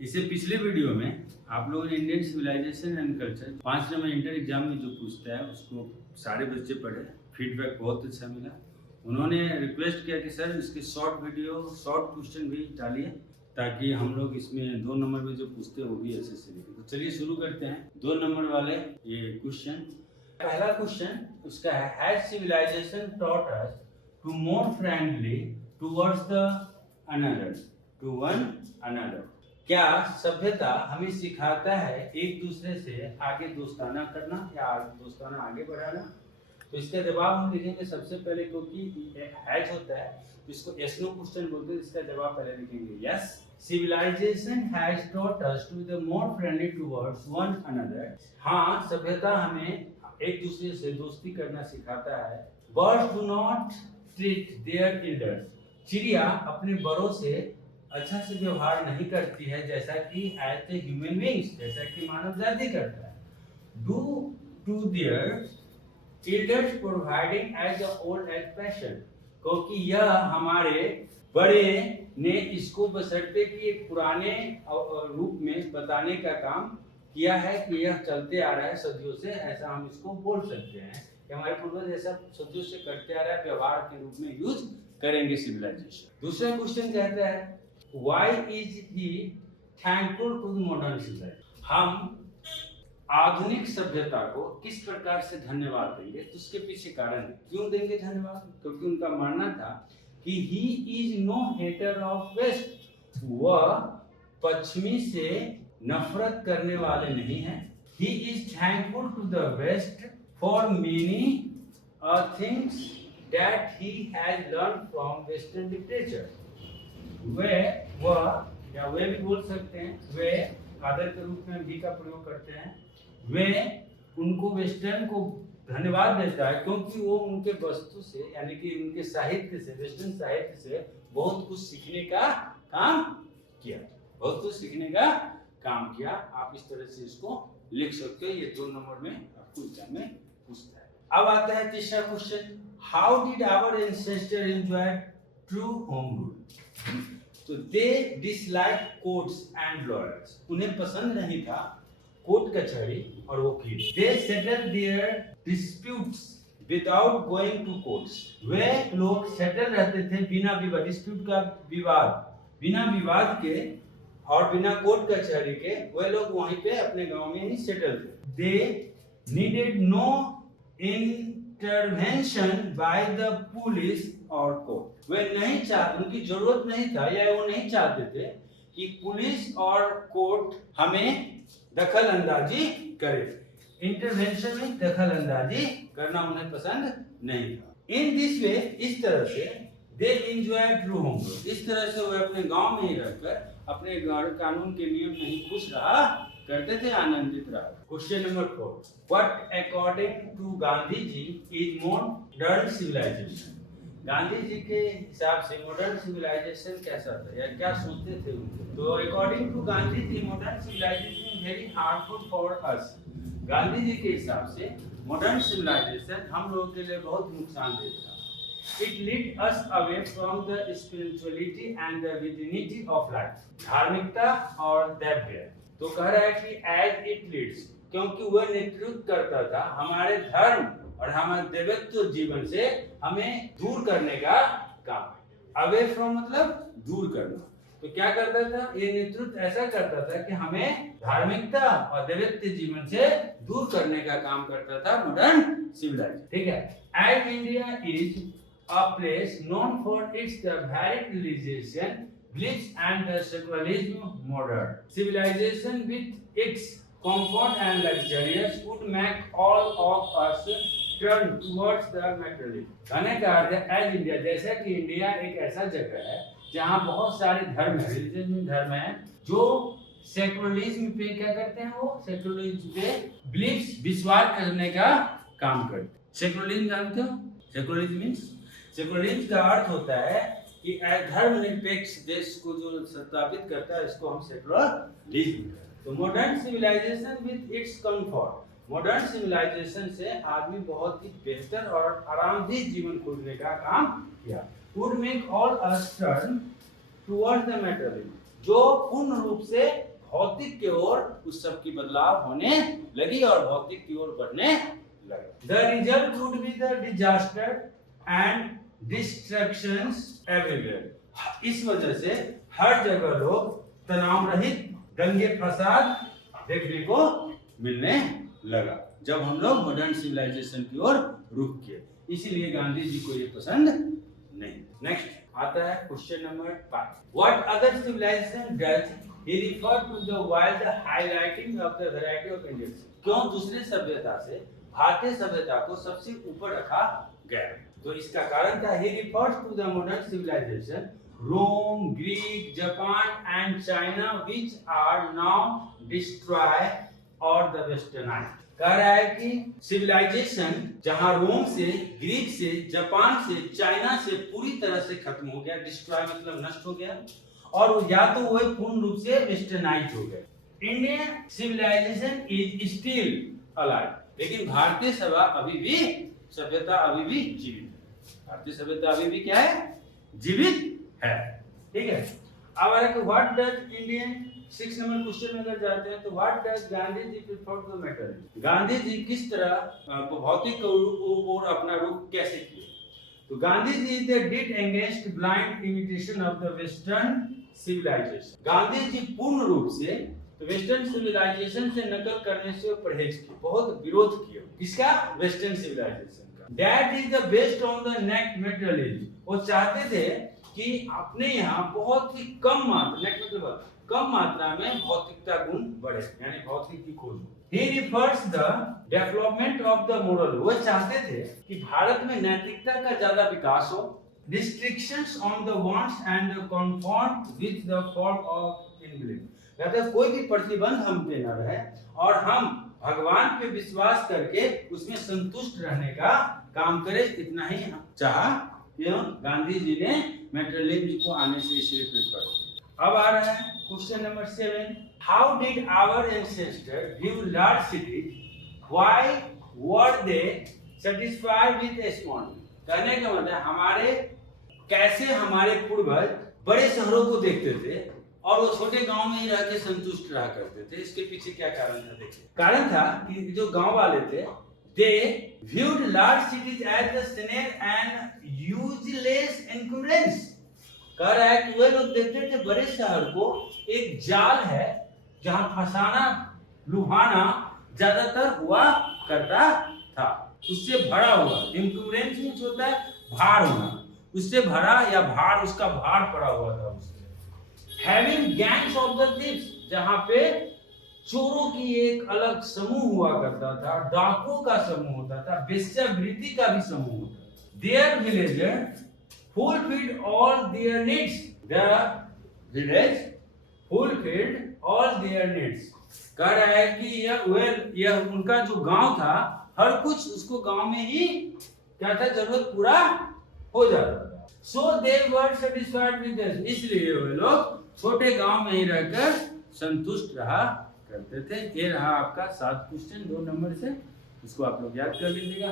इससे पिछले वीडियो में आप लोगों ने Indian civilization and culture 5 number inter exam में जो पूछता है उसको सारे बच्चे पढ़े, फीडबैक बहुत अच्छा मिला। उन्होंने रिक्वेस्ट किया कि सर इसके शॉर्ट क्वेश्चन भी डालिए ताकि हम लोग इसमें 2 नंबर में जो पूछते हैं वो भी अच्छे से लिखें। तो चलिए शुरू करते हैं 2 नंबर वाले ये क्वेश्चन। पहला क्वेश्चन उसका है, has civilization taught us to more friendly towards the another to one another. क्या सभ्यता हमें सिखाता है एक दूसरे से आगे दोस्ताना करना या दोस्ताना आगे बढ़ाना? तो इसका जवाब हम लिखेंगे सबसे पहले, क्योंकि हैज होता है तो इसको यस नो क्वेश्चन बोलते हैं। इसका जवाब पहले लिखेंगे yes, civilization has taught us to be more friendly towards one another. हाँ, सभ्यता हमें एक दूसरे से दोस्ती करना सिखाता है। Birds do not treat their elders. चिड़िया अपने बड़ों से अच्छा से व्यवहार नहीं करती है जैसा कि एज ए ह्यूमन बीइंग्स, जैसा कि मानव जाति करता है। Do to their elders providing as a old age pension. क्योंकि यह हमारे बड़े ने इसको बशर्ते कि एक पुराने रूप में बताने का काम किया है कि यह चलते आ रहा है सदियों से, ऐसा हम इसको बोल सकते हैं कि हमारे पूर्वज ऐसा सदियों से करते आ रहा है, व्यवहार के रूप में यूज करेंगे सिविलाइजेशन। दूसरा क्वेश्चन कहता है, Why is he thankful to the modern society? हम आधुनिक सभ्यता को किस प्रकार से धन्यवाद देंगे? तो उसके पीछे कारण है। क्यों देंगे धन्यवाद? क्योंकि उनका मानना था कि he is no hater of West। वह पश्चिमी से नफरत करने वाले नहीं हैं। He is thankful to the West for many things that he has learned from Western literature। वे भी बोल सकते हैं, वे आदर के रूप में भी का प्रयोग करते हैं। वे उनको वेस्टर्न को धन्यवाद देता है क्योंकि वो उनके वस्तु से यानी कि उनके साहित्य से, वेस्टर्न साहित्य से बहुत कुछ सीखने का काम किया, आप इस तरह से इसको लिख सकते हो। ये 2 नंबर में आपको एग्जाम में पूछता है। अब आता है तीसरा question, how did our ancestor enjoy true home rule? तो they dislike courts and lawyers. उन्हें पसंद नहीं था कोर्ट कचहरी और वकील। They settle their disputes without going to courts. वे लोग सेटल रहते थे बिना विवाद, डिस्प्यूट का विवाद, बिना विवाद के और बिना कोर्ट कचहरी के वे लोग वहीं पे अपने गांव में ही सेटल थे। They needed no intervention by the police और कोर्ट। वे नहीं चाहते, उनकी जरूरत नहीं था या वो नहीं चाहते थे कि पुलिस और कोर्ट हमें दखल अंदाजी करे। इंटरवेंशन में दखल अंदाजी करना उन्हें पसंद नहीं था। इन दिस वे, इस तरह से, they enjoy true home rule. इस तरह से वे अपने गांव में ही रहकर अपने कानून के नियम में ही खुश रहा करते थे, आनंदित रहा। Question number 4, what according to Gandhi ji is modern civilization? Gandhi ji के हिसाब से मॉडर्न सिविलाइजेशन कैसा था या क्या सोचते थे उनके? तो according to Gandhi ji modern civilization very harmful for us. Gandhi ji के हिसाब से मॉडर्न सिविलाइजेशन हम लोगों के लिए बहुत नुकसानदेह था। It lead us away from the spirituality and the dignity of life. धार्मिकता और दैव्य। तो कह रहा है कि एज इट लीड्स, क्योंकि वह नेतृत्व करता था हमारे धर्म और हमारे देवत्व जीवन से हमें दूर करने का काम। अवे फ्रॉम मतलब दूर करना। तो क्या करता था ये नेतृत्व? ऐसा करता था कि हमें धार्मिकता और देवत्व जीवन से दूर करने का काम करता था मॉडर्न सिविलाइजेशन। ठीक है। As India is a place known for its the varied religious beliefs and the secularism, modern civilization with its comfort and luxurious would make all of us turn towards the materialism। कहने का अर्थ है as India, जैसा कि India एक ऐसा जगह है जहाँ बहुत सारे धर्म है, रिलीजन धर्म है जो सेकुलरिज्म पे क्या करते हैं, वो सेकुलरिज्म पे बिलीफ्स, विश्वास करने का काम करते हैं। सेकुलरिज्म जानते हो? सेकुलरिज्म मींस, सेकुलरिज्म का अर्थ होता है कि धर्मनिरपेक्ष देश को जो स्थापित करता है इसको हम सेकुलरिज्म। तो modern civilization with its comfort, modern civilization से आदमी बहुत ही बेहतर और आरामदेह जीवन खोजने का काम किया। Would make all us turn towards the material, जो पूर्ण रूप से भौतिक की ओर उस सब की बदलाव होने लगी और भौतिक की ओर बढ़ने लगा। The result would be the disaster and destructions everywhere. इस वजह से हर जगह लोग तनाव रहित दंगे फसाद देखने को मिलने लगा जब हम लोग मॉडर्न सिविलाइजेशन की ओर रुख किए। इसीलिए गांधी जी को ये पसंद नहीं। नेक्स्ट आता है question number 5। What other civilization does he refer to the wild highlighting of the variety of Indians. क्यों दूसरे सभ्यता से भारतीय सभ्यता को सबसे ऊपर रखा गया? तो इसका कारण था he refers to the modern civilization Rome, Greek, Japan and China which are now destroy और द वेस्टर्नाइज्ड। कह रहा है कि सिविलाइजेशन जहां रोम से, ग्रीक से, जापान से, चाइना से पूरी तरह से खत्म हो गया, डिस्ट्रॉय मतलब नष्ट हो गया, और या तो वह पूर्ण रूप से वेस्टर्नाइज हो गए। Indian civilization is still alive, लेकिन भारतीय सभ्यता अभी भी जीवित है। भारतीय सभ्यता अभी भी क्या है? जीवित है। ठीक है। अब आ रहा है what does Indian 6 number question में अगर जाते हैं तो what does Gandhi ji prefer to matter. गांधी जी किस तरह भौतिक और अपना रुख कैसे किए? तो Gandhi ji they did against blind imitation of the western civilization. Gandhi ji पूर्ण रूप से तो वेस्टर्न सिविलाइजेशन से नकल करने से परहेज किए, बहुत विरोध किया। किसका? वेस्टर्न सिविलाइजेशन का। That is the based on the net materialism. वो चाहते थे कि अपने यहाँ बहुत ही कम मात्रा, नेट मतलब कम मात्रा में भौतिकता गुण बढ़े, यानी भौतिक की खोज हो। He refers the development of the moral। वो चाहते थे कि भारत में नैतिकता का ज्यादा विकास हो, restrictions on the wants and the conform with the form of inbelief। कहते कोई भी प्रतिबंध हम पे न रहे और हम भगवान पे विश्वास करके उसमें संतुष्ट रहने का काम करें, इतना ही चाहा। गांधी जी ने मेटेरियलिज्म को आने से इसलिए प्रेफर किया। अब आ रहा है question number 7। How did our ancestor view large cities, why were they satisfied with a small. कहने का मतलब कैसे हमारे पूर्वज बड़े शहरों को देखते थे और वो छोटे गांव में ही रह के संतुष्ट रहा करते थे। इसके पीछे क्या कारण था? देखिए, कारण था कि जो गांव वाले थे they viewed large cities as the snare and useless encumbrance। कह रहा है कि वे लोग देखते थे बड़े शहर को एक जाल है जहां फंसाना, लुभाना ज्यादातर हुआ करता था, उससे भरा हुआ। encumbrance मींस होता है भार होना, उससे भरा या भार, उसका भार पड़ा हुआ था उससे। having gangs of the thieves, जहां पे चोरों की एक अलग समूह हुआ करता था, डाकुओं का समूह होता था, वेश्यावृत्ति का भी समूह होता था। Their villagers fulfilled all their needs। The village fulfilled all their needs। कह रहा है कि यह उनका जो गांव था, हर कुछ उसको गांव में ही क्या था, जरूरत पूरा हो जाता था। So they were satisfied with this। इसलिए वे लोग छोटे गांव में ही रहकर संतुष्ट रहा करते थे। ये रहा आपका 7 क्वेश्चन 2 नंबर से, इसको आप लोग याद कर लीजिएगा।